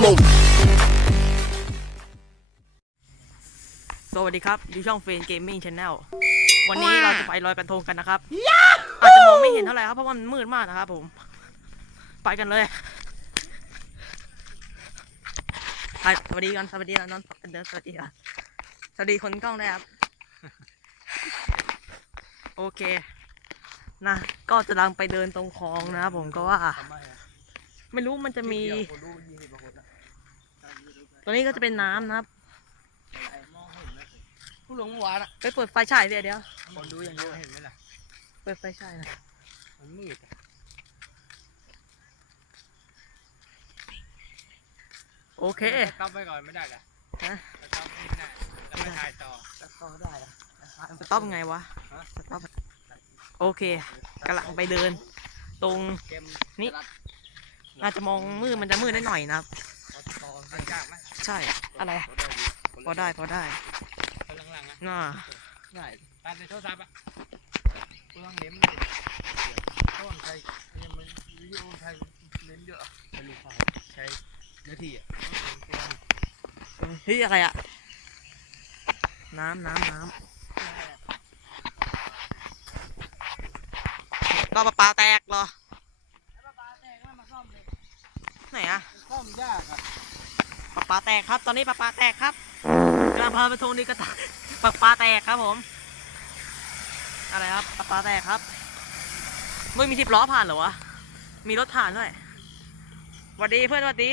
follow. สวัสดีครับอยู่ช่องเฟนเกมมิ่งชาแนลวันนี้เราจะไปลอยกระทงกันนะครับ อาจจะมองไม่เห็นเท่าไหร่ครับเพราะว่ามันมืดมากนะครับผม ไปกันเลยไปสวัสดีกันสวัสดีนะน้องเดินสวัสดีครับสวัสดีคนกล้องด้วยครับ โอเค นะก็จะลังไปเดินตรงคลองนะครับผมก็ว่า ไม่รู้มันจะมี ตัวนี้ก็จะเป็นน้ำนะครับผู้หลงหวานอะไปเปิดไฟฉายเดี๋ยวเดี๋ยว คนดูอย่างเดียวเห็นไหมล่ะ เปิดไฟฉายหนะมันมืดอะโอเคสต็อปไว้ก่อนไม่ได้เหรอฮะสต็อปไม่ได้แล้วไปถ่ายต่อสต็อปได้อะสต็อปไงวะสต็อปโอเคกำลังไปเดิน ตรง เกมนี่น่าจะมองมืดมันจะมืดได้หน่อยนะครับต่อมันยากไหม ใช่ อะไร พอได้พอได้คนหลังๆอะน่าได้ตัดในโทรศัพท์อะกูต้องเน้นเลยเพราะว่ามันใช้ยังมันวิดีโอใช้เน้นเยอะไม่รู้เขาใช้เนื้อที่อะเฮ้ยอะไรอะน้ำน้ำน้ำก็ปลาปลาแตกเหรอ ไหนอะซ่อมยากอะ ปลาปลาแตกครับ ตอนนี้ปลาปลาแตกครับกำลังพาไปทงนี้ก็ตปลาปลาแตกครับผม อะไรครับปลาปลาแตกครับไม่มีทิปล้อผ่านเหรอวะ มีรถผ่านด้วยสวัสดีเพื่อนสวัสดี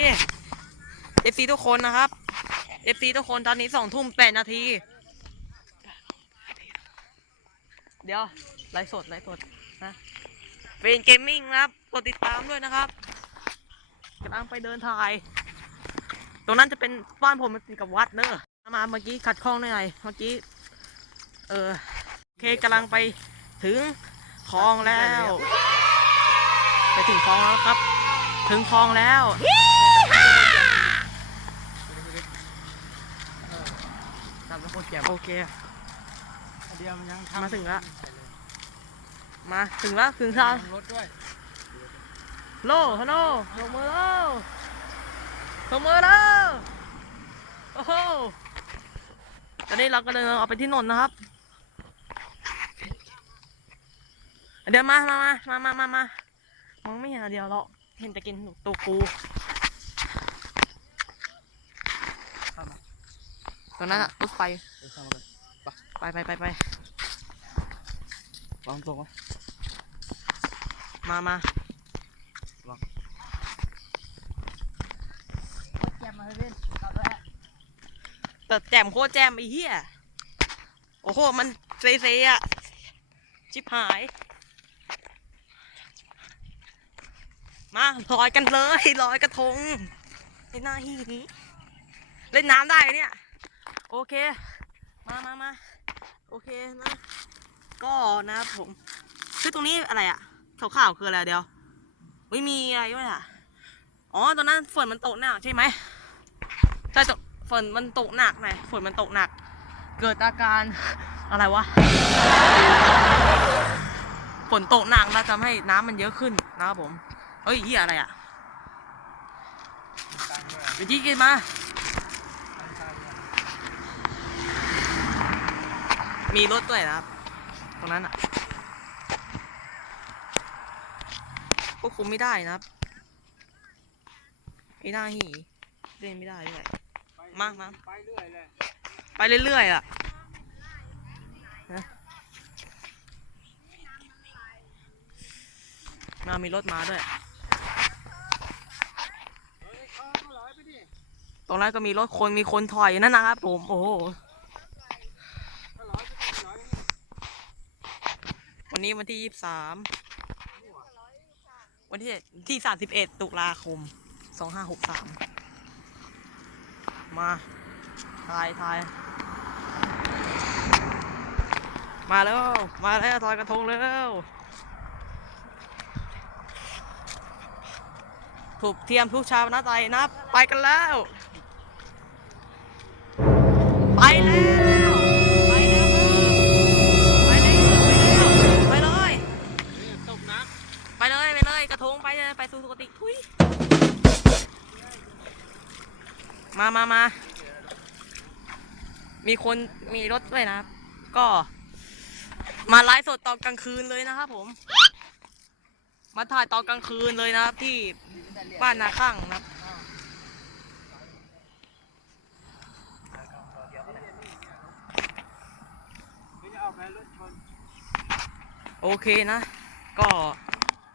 เอฟซีทุกคนนะครับเอฟซีทุกคนตอนนี้สองทุ่มแปดนาที เดี๋ยวไลฟ์สดไลฟ์สดนะเฟนเกมมิ่งนะครับกดติดตามด้วยนะครับกำลังไปเดินถ่าย ตรงนั้นจะเป็นบ้านผมมันติดกับวัดเนอะมาเมื่อกี้ขัดข้องได้ไงเมื่อกี้ เออโอเคกำลังไปถึงคลองแล้ว ไปถึงคลองแล้วครับ ถึงคลองแล้วทำเป็นโคตรแจ่มโอเคเดียวมันยังทำมาถึงละมาถึงแล้วถึงทางรถด้วยโลฮัลโหลลงมือแล้ วลงมือแล้วโอ้โหตอนนี้เราก็เดินออกไปที่นนท์นะครับ เดี๋ยวมา มา มา มา มา มามองไม่เห็นอะเดียวหรอกเห็นแต่กินตัวกูตรงนั้นอะรถไฟเดี๋ยวเข้ามากันไปไปไปไปวางตรงไว้มา มา แจ่มมาเล่นกลับแต่แจมโคตรแจมไอ้เหี้ย โอ้โห มันเซๆอะชิบหาย มาลอยกันเลยลอยกระทงไอ้หน้าหีนี้เล่นน้ำได้เนี่ย โอเค มามามาโอเคนะ ก็นะครับผม คือตรงนี้อะไรอะขาวๆคืออะไรเดียวไม่มีอะไรด้วยอะ อ๋อ ตอนนั้นฝนมันตกหนักใช่ไหม ใช่ตกฝนมันตกหนักไงฝนมันตกหนัก เกิดอาการอะไรวะ ฝนตกหนักแล้วทำให้น้ำมันเยอะขึ้นนะครับผม เฮ้ยเหียอะไรอะไปจี้กินมา มีรถด้วยนะครับ ตรงนั้นอะควบคุมไม่ได้นะครับ ไม่ได้หีเล่นไม่ได้ด้วย มามาไปเรื่อยเลยไปเรื่อยๆอะนะมามีรถมาด้วยเฮ้ยเข้ามาร้อยไปดิตรงนั้นก็มีรถคนมีคนถอยอยู่นั่นนะครับผม โอ้โหเข้าร้อยไปดิร้อยไปดิวันนี้วันที่ยี่สาม วันที่ที่สามสิบเอ็ดตุลาคมสองห้าหกสาม มาทายทายมาแล้ว มาแล้วทอยกระทงแล้วถูกเทียมทุกชาวนาไตนะ ไปกันแล้ว ไปแล้ว มามามามีคนมีรถด้วยนะ ก็ มาไลฟ์สดตอนกลางคืนเลยนะครับผม มาถ่ายตอนกลางคืนเลยนะครับ ที่บ้านนาข้างนะครับโอเคนะ ก็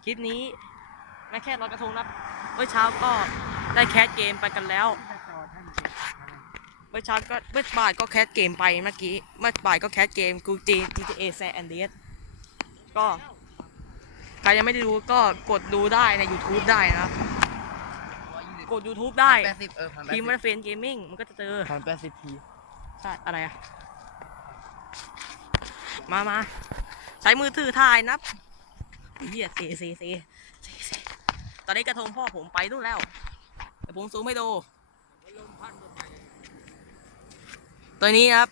คลิปนี้ ไม่แค่ลอยกระทงนะครับเมื่อเช้าก็ได้แคสเกมไปกันแล้ว จะจอดให้มันติดนะ เมื่อเช้าก็เมื่อบ่ายก็แคสเกมไปเมื่อกี้ เมื่อบ่ายก็แคสเกมกูจี GTA San Andreas ก็ ใครยังไม่ได้ดูก็กดดูได้ใน YouTube ได้นะครับ กด YouTube ได้แปดสิบเออพันแปดพิสิมบพ์ว่าเฟนเกมมิ่งมันก็จะเจอพันแปดสิบทีใช่อะไรอะมามาใช้มือถือถ่ายนับเฮียเซเซเซเซเซตอนนี้กระทงพ่อผมไปนู่นแล้ว แต่ผมซูมไม่ดู ตัวนี้ครับ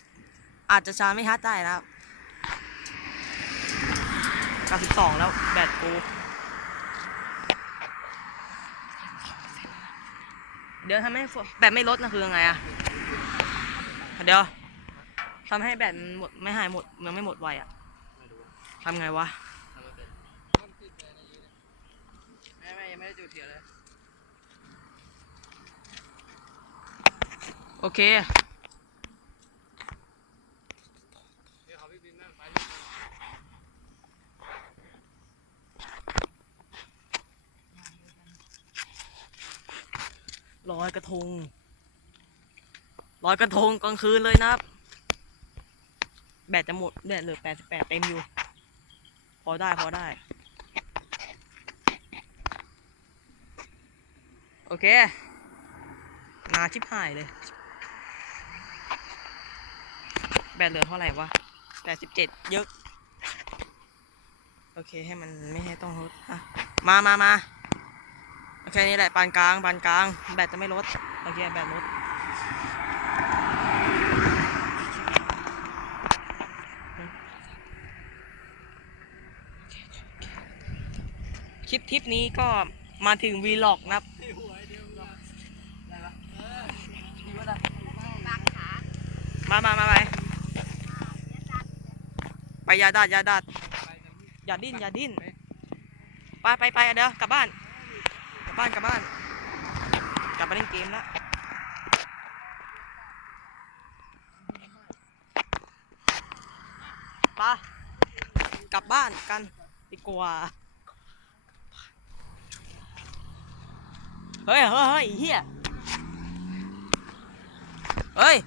อาจจะชาร์จไม่ฮัดได้นะครับ92แล้วแบตกูเดี๋ยวทำให้แบตไม่ลดนะคือยังไงอะเดี๋ยวทำให้แบตหมดไม่หายหมดยังไม่หมดไวอะทำไงวะแม่แม่ยังไม่ได้จุดเทียนเลย โอเค เดี๋ยวเขาพี่บินแม่ไป ลอยกระทงลอยกระทงกลางคืนเลยนะครับ แบตจะหมดแบตเหลือแปดสิบแปดเต็มอยู่ พอได้พอได้ โอเคนาชิบหายเลย แบตเหลือเท่าไหร่วะแปดสิบเจ็ดเยอะ โอเคให้มันไม่ให้ต้องลดอะมามามา โอเคนี่แหละปานกลางปานกลางแบตจะไม่ลดโอเคแบตลดคลิปทริปนี้ก็มาถึงวีล็อกนะครับมามามาไปไปยาดัดยาดัดอย่าดิ้นอย่าดิ้นไปไปไปเดี๋ยวกลับบ้าน ลับบ้านกลับบ้าน กลับมาเล่นเกมแล้วไปกลับบ้านกันดีกว่า เฮ้ยเฮ้ยเฮ้ยเฮียเฮ้ย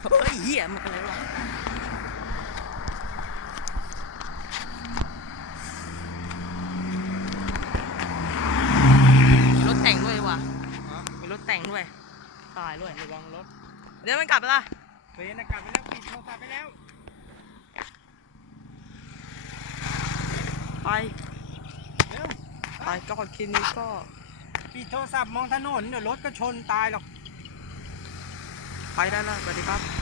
เฮ้ยเฮียมันอะไรวะ เดี๋ยวมันกลับไปละเฟนกลับไปแล้วปิดโทรศัพท์ไปแล้วไปเร็วไปก็คลิปนี้ก็ปิดโทรศัพท์มองถนนเดี๋ยวรถก็ชนตายหรอกไปได้แล้วสวัสดีครับ